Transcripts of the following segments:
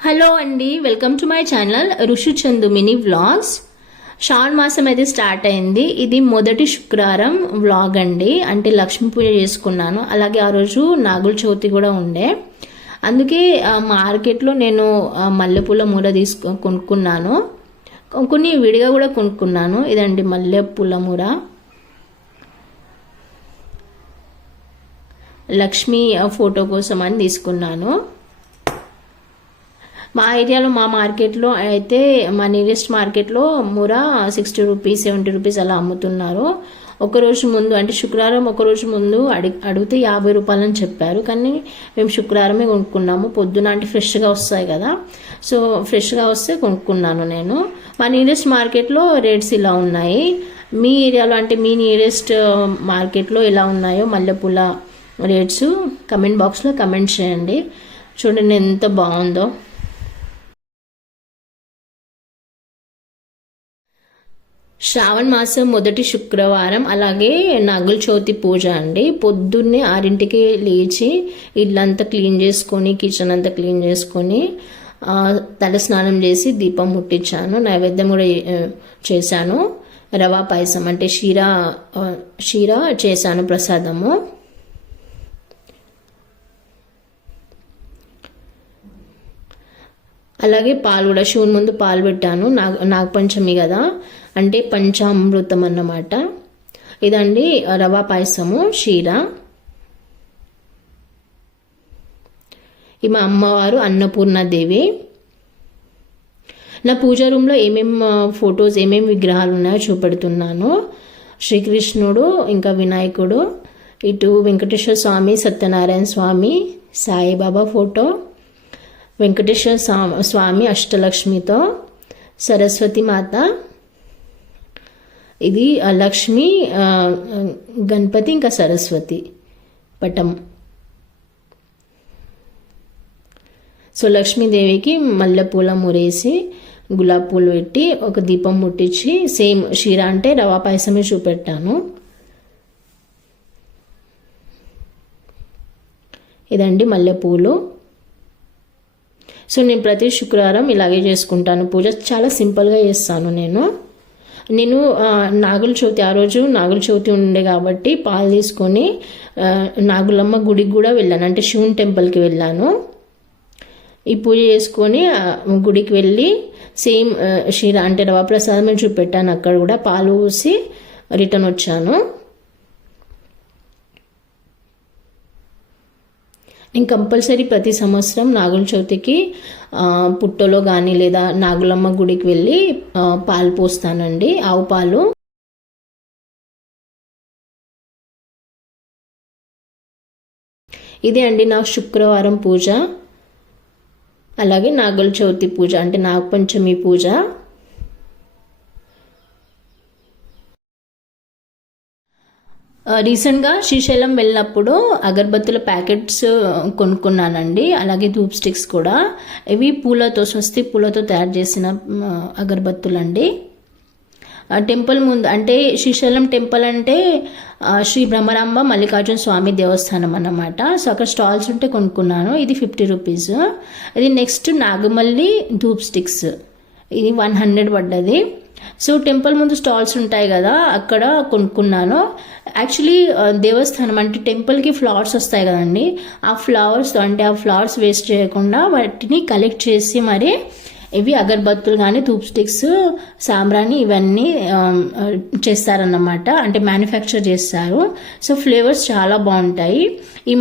Hello అండి, welcome to my channel ఋషి Chandu mini vlogs. శ్రావణ మాసం అయితే స్టార్ట్ అయింది. ఇది మొదటి శుక్రవారం వ్లాగ్ అండి. అంటే లక్ష్మీ పూజ చేసుకున్నాను. అలాగే ఆ రోజు నాగుల చవితి కూడా ఉండే. అందుకే మార్కెట్లో నేను మల్లెపూల మూర కొనుక్కున్నాను. కొన్ని విడిగా కూడా కొనుక్కున్నాను. ఇదండి మల్లెపూల మూర. లక్ష్మీ ఫోటో కోసం అని తీసుకున్నాను. మా ఏరియాలో మా మార్కెట్లో అయితే మా నియరెస్ట్ మార్కెట్లో మూర 60 రూపీస్ 70 రూపీస్ అలా అమ్ముతున్నారు. ఒకరోజు ముందు అంటే శుక్రవారం ఒకరోజు ముందు అడిగితే 50 రూపాయలు అని చెప్పారు. కానీ మేము శుక్రవారమే కొనుక్కున్నాము. పొద్దున అంటే ఫ్రెష్గా వస్తాయి కదా, సో ఫ్రెష్గా వస్తే కొనుక్కున్నాను నేను. మా నియరెస్ట్ మార్కెట్లో రేట్స్ ఇలా ఉన్నాయి. మీ ఏరియాలో అంటే మీ నియరెస్ట్ మార్కెట్లో ఎలా ఉన్నాయో మల్లెపూల రేట్స్ కమెంట్ బాక్స్లో కమెంట్ చేయండి. చూడండి ఎంత బాగుందో. శ్రావణ మాసం మొదటి శుక్రవారం, అలాగే నాగుల చవితి పూజ అండి. పొద్దున్నే 6ంటికి లేచి ఇల్లంతా క్లీన్ చేసుకొని, కిచెన్ అంతా క్లీన్ చేసుకొని తల స్నానం చేసి దీపం ముట్టించాను. నైవేద్యం కూడా చేశాను. రవా పాయసం అంటే షీరా చేశాను ప్రసాదము. అలాగే పాలు కూడా శివుని ముందు పాలు పెట్టాను. నాగపంచమి కదా, అంటే పంచామృతం అన్నమాట. ఇదండి రవా పాయసము, షీరా. ఈ మా అమ్మవారు అన్నపూర్ణాదేవి. నా పూజ రూమ్లో ఏమేమి ఫొటోస్ ఏమేమి విగ్రహాలు ఉన్నాయో చూపెడుతున్నాను. శ్రీకృష్ణుడు, ఇంకా వినాయకుడు, ఇటు వెంకటేశ్వర స్వామి, సత్యనారాయణ స్వామి, సాయిబాబా ఫోటో, వెంకటేశ్వర స్వామి అష్టలక్ష్మితో, సరస్వతి మాత, ఇది లక్ష్మి, గణపతి, ఇంకా సరస్వతి పటం. సో లక్ష్మీదేవికి మల్లెపూల మురేసి గులాబీ పూలు పెట్టి ఒక దీపం ముట్టించి సేమ్ షీరా అంటే రవా పాయసమే చూపెట్టాను. ఇదండి మల్లెపూలు. సో నేను ప్రతి శుక్రవారం ఇలాగే చేసుకుంటాను పూజ. చాలా సింపుల్గా చేస్తాను నేను. నాగుల చవితి ఆ రోజు నాగుల చవితి ఉండే కాబట్టి పాలు తీసుకొని నాగులమ్మ గుడికి కూడా వెళ్ళాను. అంటే శివుని టెంపుల్కి వెళ్ళాను. ఈ పూజ చేసుకొని గుడికి వెళ్ళి సేమ్ షీరా అంటే రవా ప్రసాదమే చూపెట్టాను. అక్కడ కూడా పాలు పోసి రిటర్న్ వచ్చాను. నేను కంపల్సరీ ప్రతి సంవత్సరం నాగుల చవితికి పుట్టలో కానీ లేదా నాగులమ్మ గుడికి వెళ్ళి పాలు పోస్తానండి, ఆవు పాలు. ఇదే అండి నా శుక్రవారం పూజ. అలాగే నాగుల చవితి పూజ అంటే నాగపంచమి పూజ. రీసెంట్గా శ్రీశైలం వెళ్ళినప్పుడు అగరబత్తుల ప్యాకెట్స్ కొనుక్కున్నానండి. అలాగే ధూప్ స్టిక్స్ కూడా. ఇవి పూలతో, స్వస్తి పూలతో తయారు చేసిన అగరబత్తులు అండి. టెంపుల్ ముందు అంటే శ్రీశైలం టెంపుల్ అంటే శ్రీ బ్రహ్మరాంబ మల్లికార్జున స్వామి దేవస్థానం అన్నమాట. సో అక్కడ స్టాల్స్ ఉంటే కొనుక్కున్నాను. ఇది 50 రూపీస్. ఇది నెక్స్ట్ నాగమల్లి ధూప్ స్టిక్స్, ఇది 100 పడ్డది. సో టెంపుల్ ముందు స్టాల్స్ ఉంటాయి కదా, అక్కడ కొనుక్కున్నాను. యాక్చువల్లీ దేవస్థానం అంటే టెంపుల్కి ఫ్లవర్స్ వస్తాయి కదండి, ఆ ఫ్లవర్స్ వేస్ట్ చేయకుండా వాటిని కలెక్ట్ చేసి మరి ఇవి అగరబత్తులు కానీ ధూప్ స్టిక్స్, సాంబ్రాణి ఇవన్నీ చేస్తారన్నమాట. అంటే మ్యానుఫ్యాక్చర్ చేస్తారు. సో ఫ్లేవర్స్ చాలా బాగుంటాయి. ఈ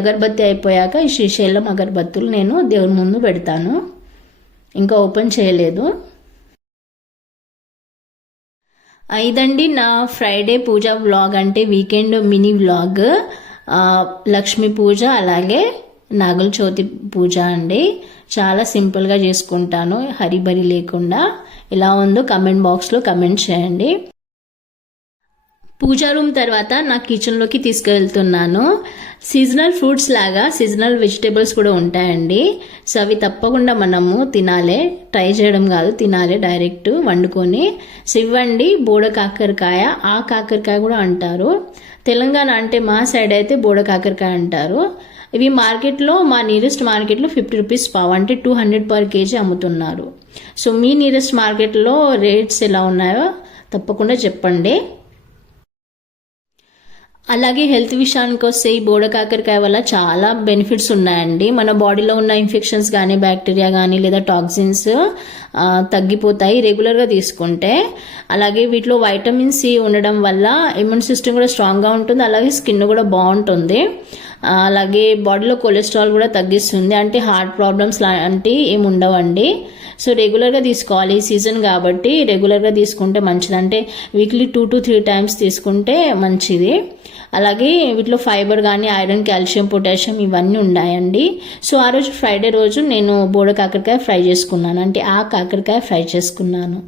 అగరబత్తి అయిపోయాక ఈ శ్రీశైలం అగరబత్తులు నేను దేవుని ముందు పెడతాను. ఇంకా ఓపెన్ చేయలేదు. ఇదండి నా ఫ్రైడే పూజ వ్లాగ్, అంటే వీకెండ్ మినీ వ్లాగ్. లక్ష్మీ పూజ అలాగే నాగుల చవితి పూజ అండి. చాలా సింపుల్గా చేసుకుంటాను, హరిబరి లేకుండా. ఎలా ఉందో కమెంట్ బాక్స్లో కమెంట్ చేయండి. పూజా రూమ్ తర్వాత నా కిచెన్లోకి తీసుకువెళ్తున్నాను. సీజనల్ ఫ్రూట్స్ లాగా సీజనల్ వెజిటేబుల్స్ కూడా ఉంటాయండి. సో అవి తప్పకుండా మనము తినాలి, ట్రై చేయడం కాదు, తినాలి డైరెక్ట్ వండుకొని. సో ఇవ్వండి బోడ కాకరకాయ, ఆ కాకరకాయ కూడా అంటారు. తెలంగాణ అంటే మా సైడ్ అయితే బోడ కాకరకాయ అంటారు. ఇవి మార్కెట్లో, మా నియరెస్ట్ మార్కెట్లో 50 రూపీస్ పావు, అంటే 200 పర్ కేజీ అమ్ముతున్నారు. సో మీ నియరెస్ట్ మార్కెట్లో రేట్స్ ఎలా ఉన్నాయో తప్పకుండా చెప్పండి. అలాగే హెల్త్ విషయానికి వస్తే ఈ బోడ కాకరకాయ వల్ల చాలా బెనిఫిట్స్ ఉన్నాయండి. మన బాడీలో ఉన్న ఇన్ఫెక్షన్స్ కానీ, బ్యాక్టీరియా కానీ లేదా టాక్సిన్స్ తగ్గిపోతాయి రెగ్యులర్గా తీసుకుంటే. అలాగే వీటిలో వైటమిన్ సి ఉండడం వల్ల ఇమ్యూన్ సిస్టమ్ కూడా స్ట్రాంగ్గా ఉంటుంది, అలాగే స్కిన్ కూడా బాగుంటుంది. అలాగే బాడీలో కొలెస్ట్రాల్ కూడా తగ్గిస్తుంది, అంటే హార్ట్ ప్రాబ్లమ్స్ లాంటివి ఏమి ఉండవండి. సో రెగ్యులర్గా తీసుకోవాలి, సీజన్ కాబట్టి రెగ్యులర్గా తీసుకుంటే మంచిది, అంటే వీక్లీ 2 to 3 టైమ్స్ తీసుకుంటే మంచిది. అలాగే వీటిలో ఫైబర్ కానీ, ఐరన్, కాల్షియం, పొటాషియం ఇవన్నీ ఉన్నాయండి. సో ఆ రోజు ఫ్రైడే రోజు నేను బోడ కాకరకాయ ఫ్రై చేసుకున్నాను, అంటే ఆ కాకరకాయ ఫ్రై చేసుకున్నాను.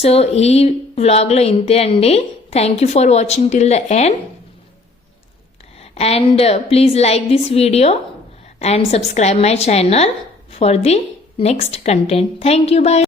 సో ఈ వ్లాగ్లో ఇంతే అండి. Thank you for watching till the end, and please like this video and subscribe my channel for the next content. Thank you. Bye.